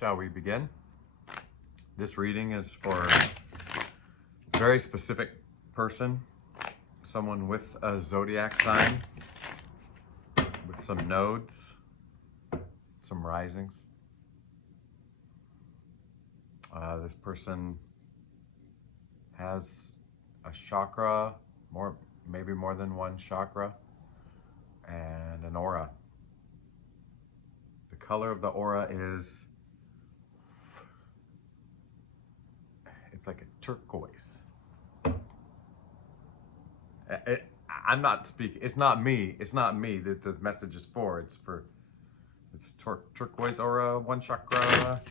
Shall we begin? This reading is for a very specific person, someone with a zodiac sign, with some nodes, some risings. This person has a chakra, maybe more than one chakra, and an aura. The color of the aura is, it's like a turquoise. I'm not speaking, it's not me that the message is for. It's turquoise aura, one chakra,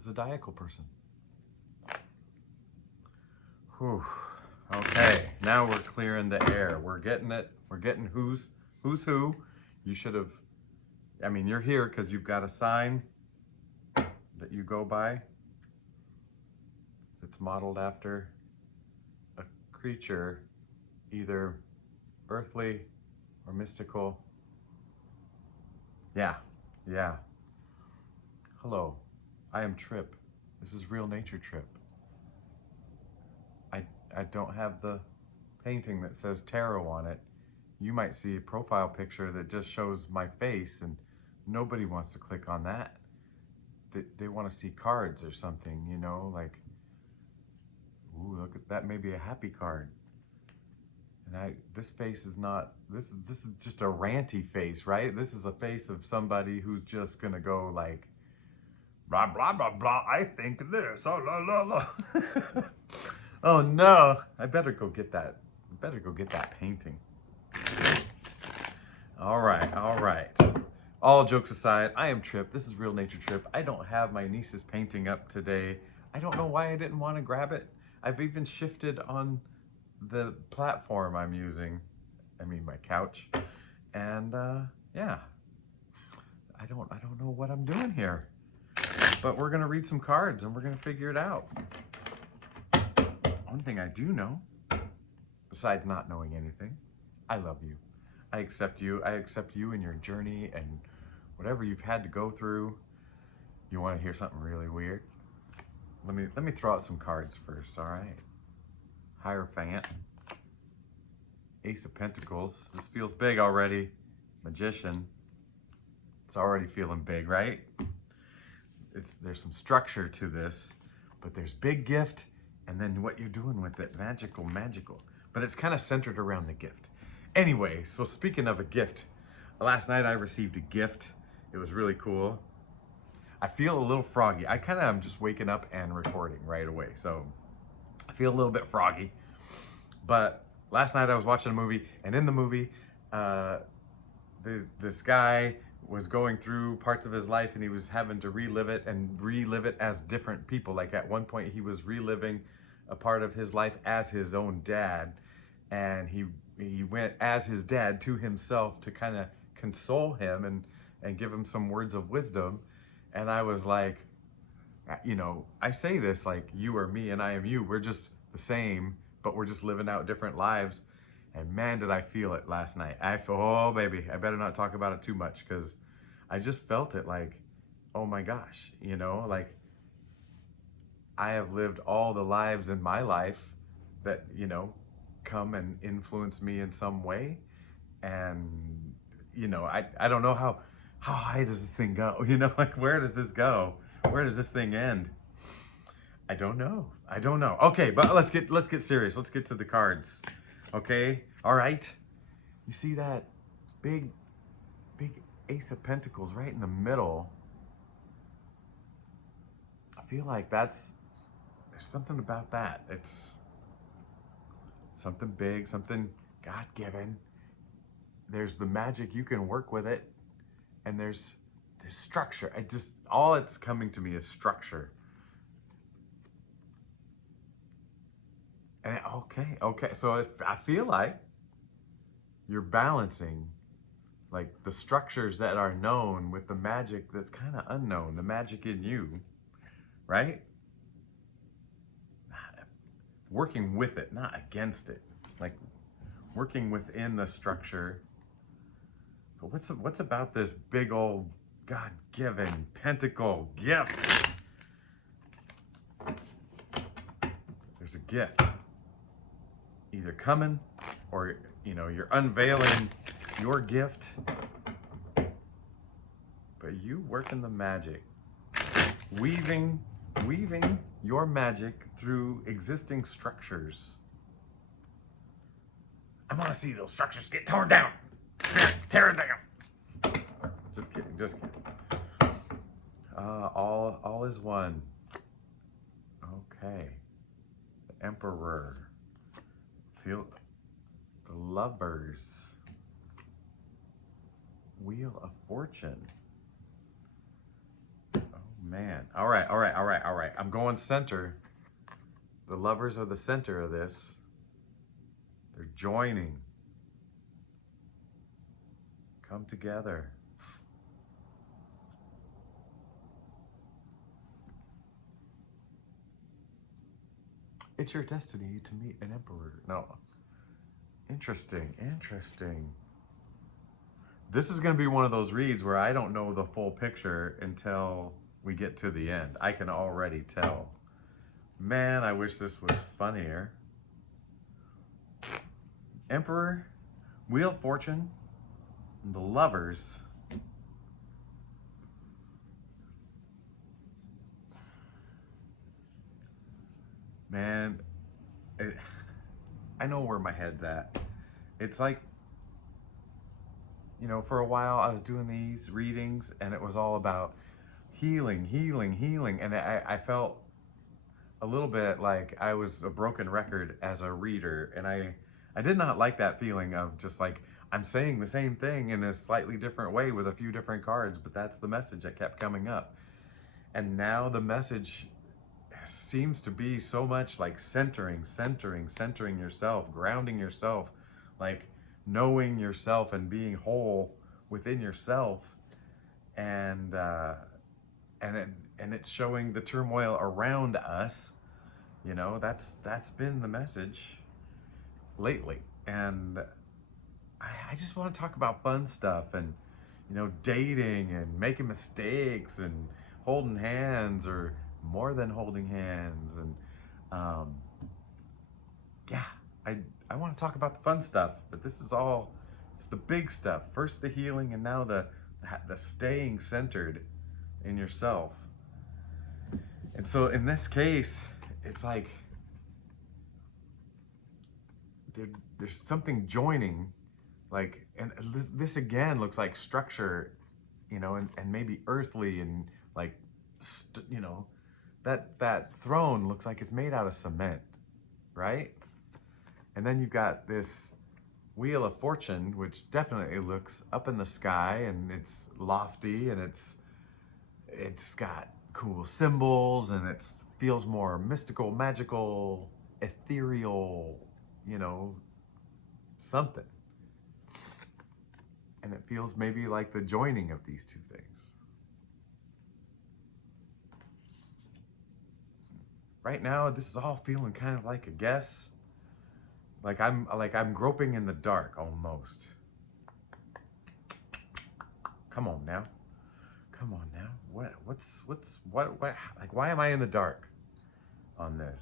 zodiacal person. Whew. Okay, now we're clearing the air. We're getting it. We're getting who's who. You should have, you're here because you've got a sign that you go by. It's modeled after a creature, either earthly or mystical. Yeah. Hello, I am Trip. This is Real Nature Trip. I don't have the painting that says tarot on it. You might see a profile picture that just shows my face, and nobody wants to click on that. They want to see cards or something, like, ooh, look at that, maybe a happy card. And this face is not, this is just a ranty face, right? This is a face of somebody who's just gonna go like, blah, blah, blah, blah, I think this, oh, la, la, la. Oh no, I better go get that painting. All right. All jokes aside, I am Trip. This is Real Nature Trip. I don't have my niece's painting up today. I don't know why I didn't want to grab it. I've even shifted on the platform I'm using. My couch. And yeah, I don't know what I'm doing here. But we're gonna read some cards and we're gonna figure it out. One thing I do know, besides not knowing anything, I love you. I accept you. I accept you in your journey and whatever you've had to go through. You want to hear something really weird? Let me throw out some cards first, all right? Hierophant. Ace of Pentacles. This feels big already. Magician. It's already feeling big, right? There's some structure to this, but there's big gift, and then what you're doing with it, magical. But it's kind of centered around the gift. Anyway, so speaking of a gift, last night I received a gift. It was really cool. I feel a little froggy. I kind of am just waking up and recording right away, so I feel a little bit froggy. But last night I was watching a movie, and in the movie, this guy was going through parts of his life, and he was having to relive it as different people. Like at one point, he was reliving a part of his life as his own dad, and he went as his dad to himself to kind of console him and give him some words of wisdom. And I was like, I say this like you are me and I am you. We're just the same, but we're just living out different lives. And man, did I feel it last night. Oh baby, I better not talk about it too much, because I just felt it like, oh my gosh, like I have lived all the lives in my life that, come and influence me in some way. And, I don't know how high does this thing go? Like where does this go? Where does this thing end? I don't know. Okay, but let's get serious. Let's get to the cards. Okay, all right. You see that big Ace of Pentacles right in the middle? I feel like there's something about that. It's something big, something God-given. There's the magic, you can work with it. And there's this structure. All it's coming to me is structure. And okay. So I feel like you're balancing like the structures that are known with the magic that's kind of unknown, the magic in you, right? Working with it, not against it. Like working within the structure. But what's about this big old God-given pentacle gift. There's a gift either coming or, you know, you're unveiling your gift, but you working the magic, weaving your magic through existing structures. I want to see those structures get torn down. Spirit, tear it down. Just kidding, just kidding. All is one. Okay. The Emperor. Feel the Lovers. Wheel of Fortune. Oh man. All right. I'm going center. The Lovers are the center of this. They're joining. Come together. It's your destiny to meet an emperor. No. Interesting. This is going to be one of those reads where I don't know the full picture until we get to the end. I can already tell. Man, I wish this was funnier. Emperor, Wheel of Fortune, and the Lovers. Man, I know where my head's at. It's like, you know, for a while I was doing these readings and it was all about healing. And I felt a little bit like I was a broken record as a reader. And I did not like that feeling of just like, I'm saying the same thing in a slightly different way with a few different cards, but that's the message that kept coming up. And now the message seems to be so much like centering yourself, grounding yourself, like knowing yourself and being whole within yourself, and it's showing the turmoil around us. You know, that's been the message lately, and I just want to talk about fun stuff and, you know, dating and making mistakes and holding hands or more than holding hands, and yeah, I want to talk about the fun stuff, but this is all, it's the big stuff. First the healing, and now the staying centered in yourself. And so in this case, it's like there's something joining, like, and this again looks like structure, you know, and maybe earthly, and like, you know, that throne looks like it's made out of cement, right? And then you've got this Wheel of Fortune, which definitely looks up in the sky, and it's lofty, and it's got cool symbols, and it feels more mystical, magical, ethereal, you know, something. And it feels maybe like the joining of these two things. Right now, this is all feeling kind of like a guess. Like I'm groping in the dark almost. Come on now. What, like, why am I in the dark on this?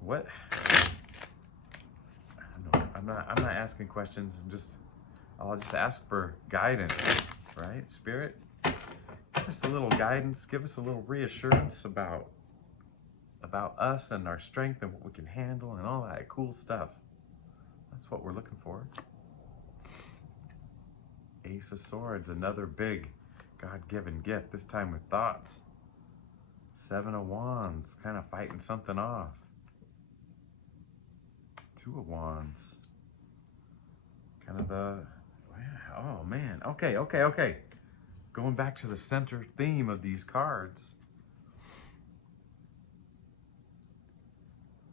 What? I don't know. I'm not asking questions. I'll just ask for guidance, right? Spirit, give us a little guidance, give us a little reassurance about us and our strength and what we can handle and all that cool stuff. That's what we're looking for. Ace of Swords, another big God-given gift, this time with thoughts. Seven of Wands, kind of fighting something off. Two of Wands, kind of the, oh man, okay. Going back to the center theme of these cards.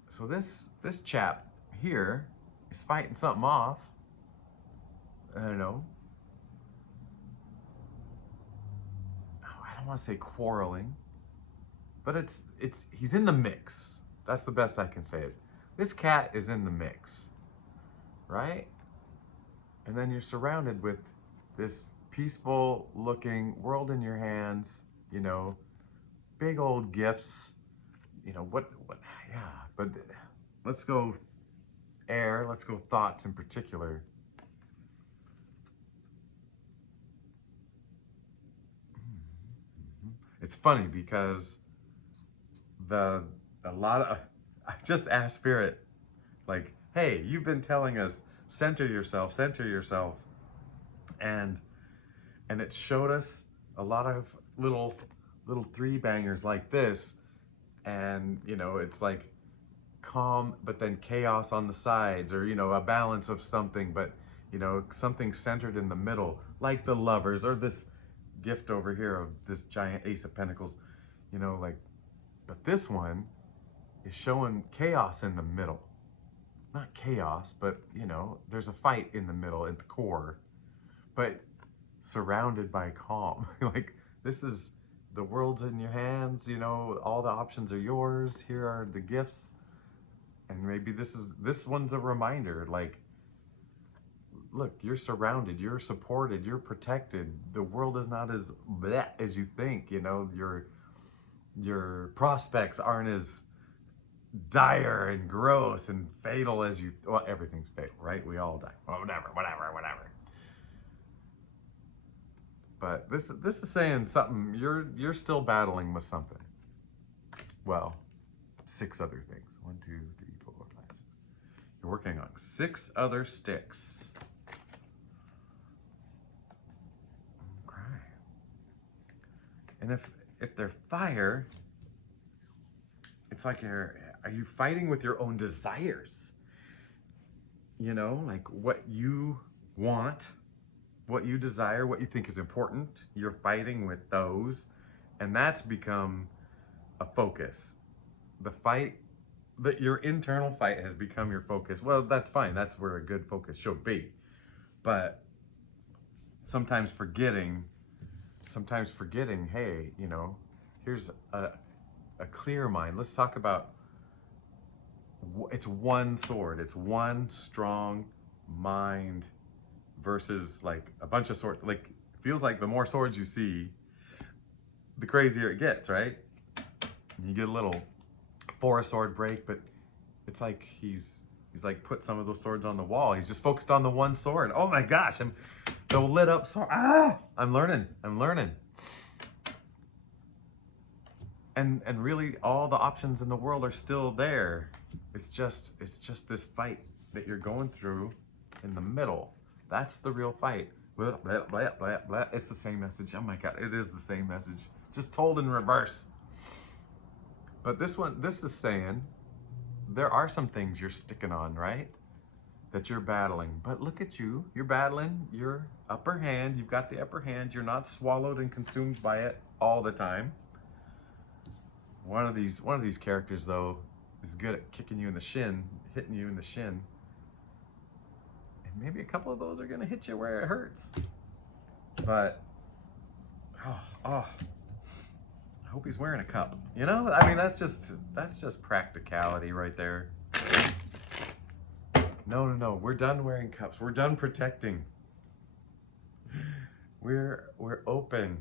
So this chap here is fighting something off. I don't know. I don't want to say quarreling, but he's in the mix. That's the best I can say it. This cat is in the mix, right? And then you're surrounded with this peaceful looking world in your hands, you know, big old gifts, you know, yeah, but let's go air, let's go thoughts in particular. It's funny because the, a lot of, I just asked Spirit, like, hey, you've been telling us, center yourself, and it showed us a lot of little three bangers like this, and you know, it's like calm but then chaos on the sides, or you know, a balance of something, but you know, something centered in the middle, like the Lovers, or this gift over here of this giant Ace of Pentacles, you know, like, but this one is showing chaos in the middle. Not chaos, but you know, there's a fight in the middle at the core, but surrounded by calm. Like, this is, the world's in your hands, you know, all the options are yours. Here are the gifts. And maybe this one's a reminder, like, look, you're surrounded, you're supported, you're protected. The world is not as bleh as you think, you know, your prospects aren't as dire and gross and fatal as you, well, everything's fatal, right? We all die. Well, whatever. But this is saying something, you're still battling with something. Well, 6 other things. 1, 2, 3, 4, 5, 6. You're working on 6 other sticks. Okay. And if they're fire, it's like, are you fighting with your own desires? You know, like what you want, what you desire, what you think is important, you're fighting with those, and that's become a focus. The fight, your internal fight has become your focus. Well, that's fine. That's where a good focus should be. But sometimes forgetting, hey, you know, here's a clear mind. Let's talk about, it's one sword. It's one strong mind versus like a bunch of swords. Like, feels like the more swords you see, the crazier it gets, right? And you get a little 4-sword break, but it's like he's like put some of those swords on the wall. He's just focused on the one sword. Oh my gosh, the lit up sword. I'm learning. And really, all the options in the world are still there. It's just this fight that you're going through in the middle. That's the real fight. Blah, blah, blah, blah, blah. It's the same message. Oh my God, it is the same message, just told in reverse. But this is saying there are some things you're sticking on, right? That you're battling. But look at you. You're battling your upper hand. You've got the upper hand. You're not swallowed and consumed by it all the time. One of these characters, though, is good at kicking you in the shin, hitting you in the shin. And maybe a couple of those are going to hit you where it hurts. But, I hope he's wearing a cup. You know, I mean, that's just practicality right there. No, we're done wearing cups. We're done protecting. We're open.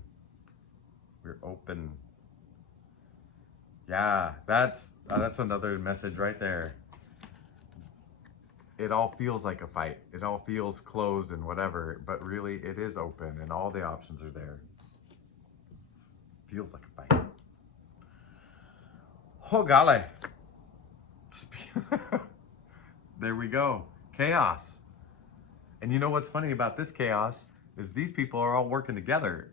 We're open. Yeah, that's another message right there. It all feels like a fight. It all feels closed and whatever, but really it is open and all the options are there. Feels like a fight. Oh golly. There we go. Chaos. And you know what's funny about this chaos is these people are all working together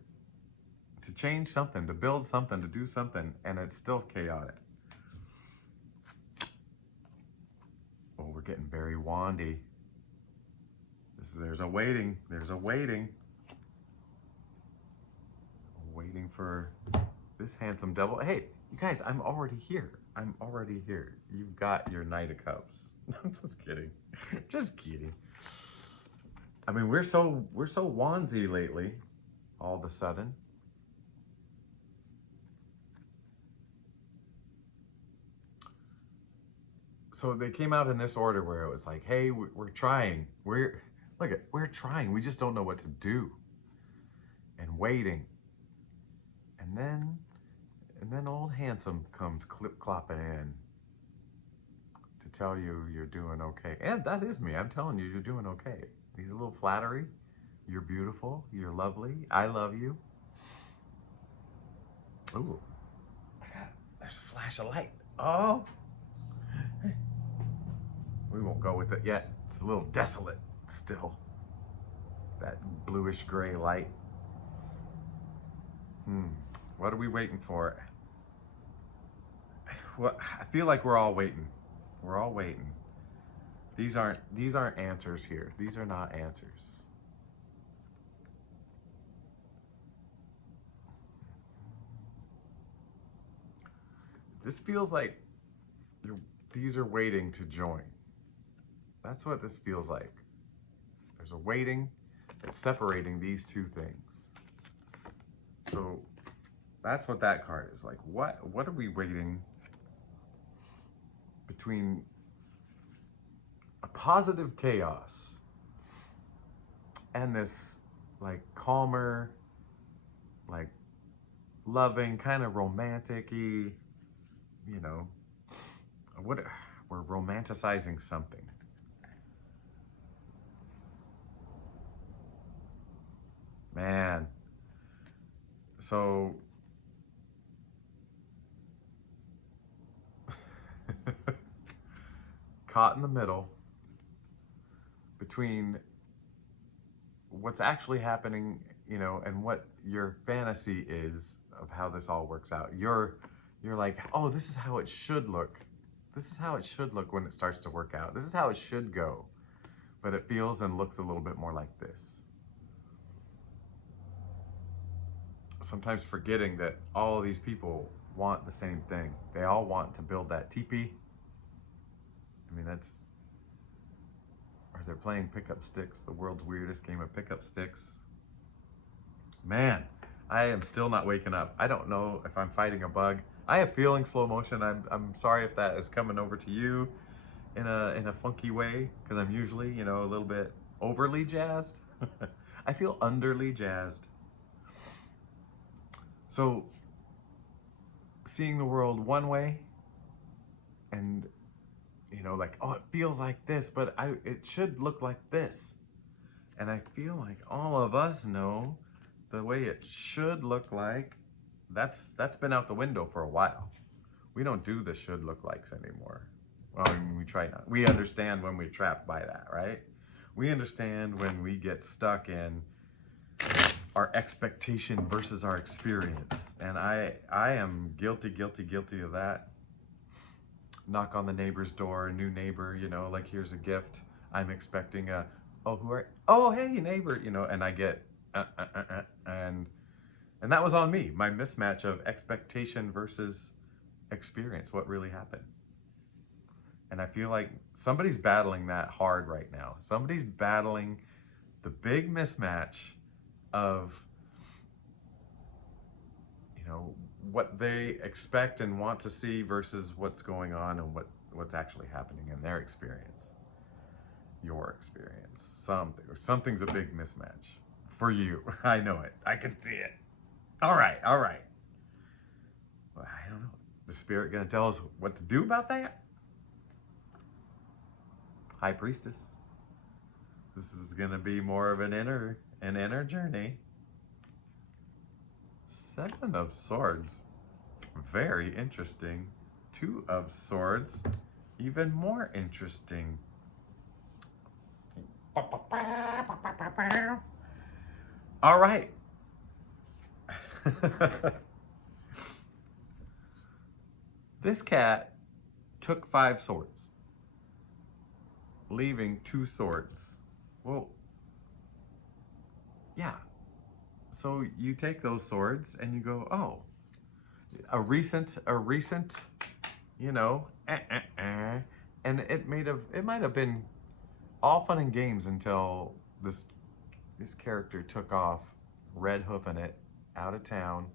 to change something, to build something, to do something, and it's still chaotic. Oh, we're getting very wandy. There's a waiting. Waiting for this handsome devil. Hey, you guys, I'm already here. You've got your Knight of Cups. I'm just kidding. Just kidding. I mean, we're so wandsy lately, all of a sudden. So they came out in this order where it was like, hey, we're trying. We're trying. We just don't know what to do. and waiting. And then old handsome comes clip clopping in to tell you you're doing okay. And that is me. I'm telling you, you're doing okay. He's a little flattery. You're beautiful. You're lovely. I love you. Ooh, there's a flash of light. Oh, we won't go with it yet. It's a little desolate still. That bluish gray light. What are we waiting for? Well, I feel like we're all waiting. We're all waiting. These aren't answers here. These are not answers. This feels like these are waiting to join. That's what this feels like. There's a waiting that's separating these two things. So that's what that card is like. What are we waiting between a positive chaos and this like calmer, like loving, kind of romantic-y, you know, we're romanticizing something. Man. So caught in the middle between what's actually happening, you know, and what your fantasy is of how this all works out. You're like, oh, this is how it should look. This is how it should look when it starts to work out. This is how it should go. But it feels and looks a little bit more like this. Sometimes forgetting that all of these people want the same thing. They all want to build that teepee. I mean, or they're playing pickup sticks, the world's weirdest game of pickup sticks. Man, I am still not waking up. I don't know if I'm fighting a bug. I have feeling slow motion. I'm sorry if that is coming over to you in a funky way, because I'm usually, you know, a little bit overly jazzed. I feel underly jazzed. So seeing the world one way and, you know, like, oh, it feels like this, but it should look like this. And I feel like all of us know the way it should look like, that's been out the window for a while. We don't do the should look likes anymore. Well, I mean, we try not. We understand when we're trapped by that, right? We understand when we get stuck in our expectation versus our experience. And I am guilty of that. Knock on the neighbor's door, a new neighbor, you know, like, here's a gift. I'm expecting oh, hey, neighbor, you know, and I get, and that was on me, my mismatch of expectation versus experience, what really happened. And I feel like somebody's battling that hard right now. Somebody's battling the big mismatch of, you know, what they expect and want to see versus what's going on and what's actually happening in their experience, your experience. Something's a big mismatch for you. I know it. I can see it. All right. Well, I don't know. The spirit gonna tell us what to do about that? High Priestess. This is gonna be more of an inner journey. Seven of Swords. Very interesting. Two of Swords. Even more interesting. All right. This cat took 5 swords, leaving 2 swords. Well, yeah. So you take those swords and you go, oh, a recent, you know, and it might have been all fun and games until this character took off, red hoofing it, out of town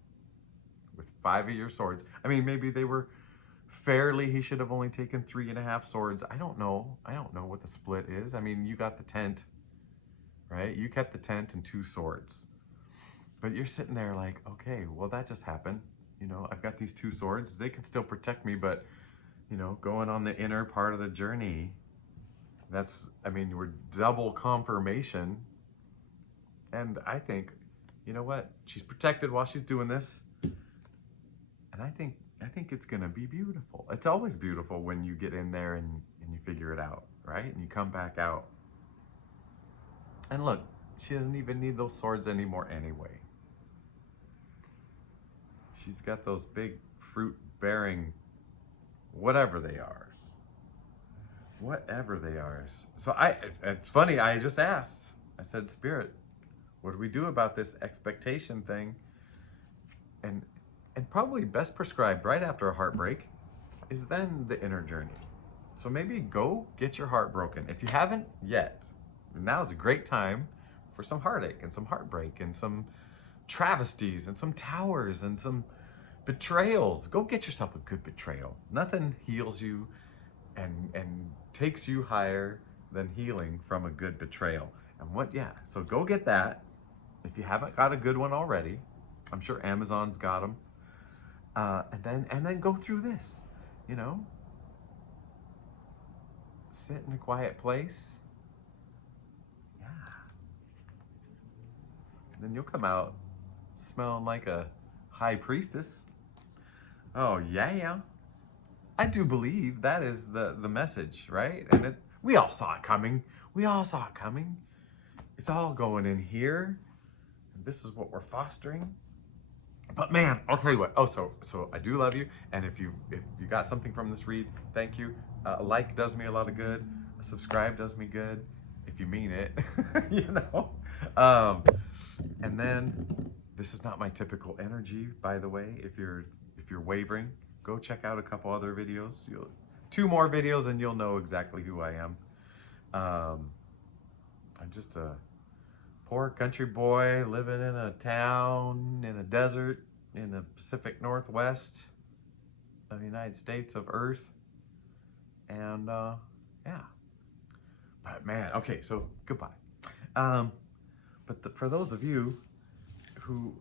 with 5 of your swords. I mean, maybe they were fairly, he should have only taken 3.5 swords. I don't know what the split is. I mean, you got the tent, right? You kept the tent and 2 swords. But you're sitting there like, okay, well, that just happened. You know, I've got these two swords. They can still protect me, but, you know, going on the inner part of the journey, that's, I mean, we're double confirmation. And I think, you know what? She's protected while she's doing this. And I think it's gonna be beautiful. It's always beautiful when you get in there and you figure it out, right? And you come back out. And look, she doesn't even need those swords anymore anyway. She's got those big fruit bearing, whatever they are. Whatever they are. So it's funny, I just asked. I said, Spirit, what do we do about this expectation thing? And probably best prescribed right after a heartbreak is then the inner journey. So maybe go get your heart broken. If you haven't yet, now is a great time for some heartache and some heartbreak and some travesties and some towers and some betrayals. Go get yourself a good betrayal. Nothing heals you and takes you higher than healing from a good betrayal. And so go get that. If you haven't got a good one already, I'm sure Amazon's got them. And then go through this, you know, sit in a quiet place. Yeah. And then you'll come out smelling like a high priestess. Oh, yeah. I do believe that is the message, right? And we all saw it coming. It's all going in here. And this is what we're fostering. But man, I'll tell you what. Oh, so I do love you. And if you got something from this read, thank you. A like does me a lot of good. A subscribe does me good, if you mean it. You know. And then this is not my typical energy, by the way. If you're wavering, go check out a couple other videos. 2 more videos, and you'll know exactly who I am. I'm just a poor country boy living in a town in a desert in the Pacific Northwest of the United States of Earth. And yeah. But man, okay, so goodbye. But for those of you who,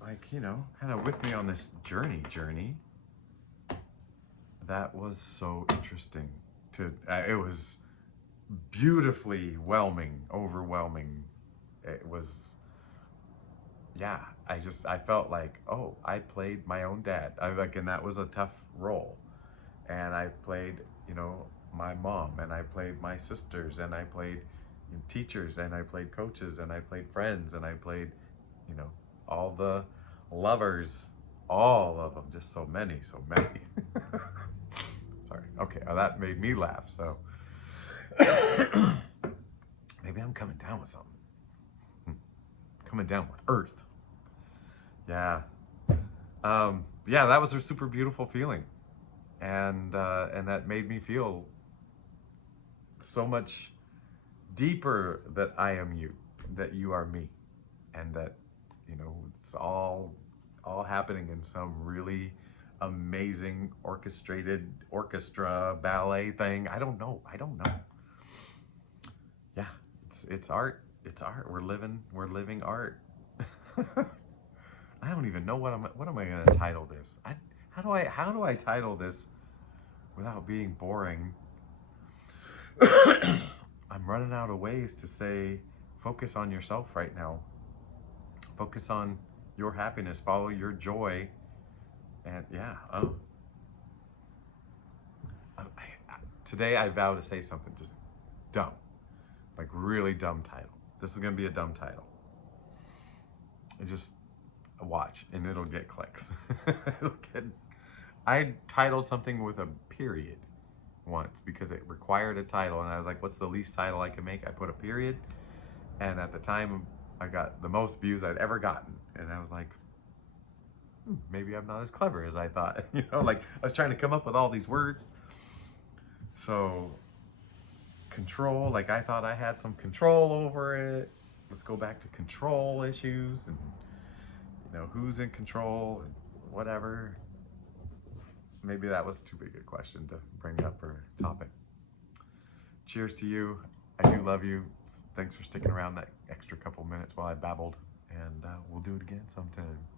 like, you know, kind of with me on this journey, that was so interesting. It was beautifully overwhelming. It was, yeah, I felt like, oh, I played my own dad. And that was a tough role. And I played, you know, my mom, and I played my sisters, and I played teachers, and I played coaches, and I played friends, and I played, you know, all the lovers, all of them, just so many. Sorry. Okay, that made me laugh, so maybe I'm coming down with something. Coming down with earth. Yeah. Yeah, that was a super beautiful feeling. And that made me feel so much deeper that I am you, that you are me, and that, you know, it's all happening in some really amazing orchestra ballet thing. I don't know. Yeah, it's art. We're living art. I don't even know what am I gonna title this? How do I title this without being boring? I'm running out of ways to say, focus on yourself right now. Focus on your happiness, follow your joy. And yeah, today I vow to say something just dumb, like really dumb title. This is gonna be a dumb title. Just watch, and it'll get clicks. I titled something with a period once because it required a title, and I was like, what's the least title I can make? I put a period, and at the time I got the most views I'd ever gotten, and I was like, maybe I'm not as clever as I thought. You know, like I was trying to come up with all these words. So control, like I thought I had some control over it. Let's go back to control issues, and you know, who's in control and whatever. Maybe that was too big a question to bring up for a topic. Cheers to you. I do love you. Thanks for sticking around that extra couple minutes while I babbled. and we'll do it again sometime.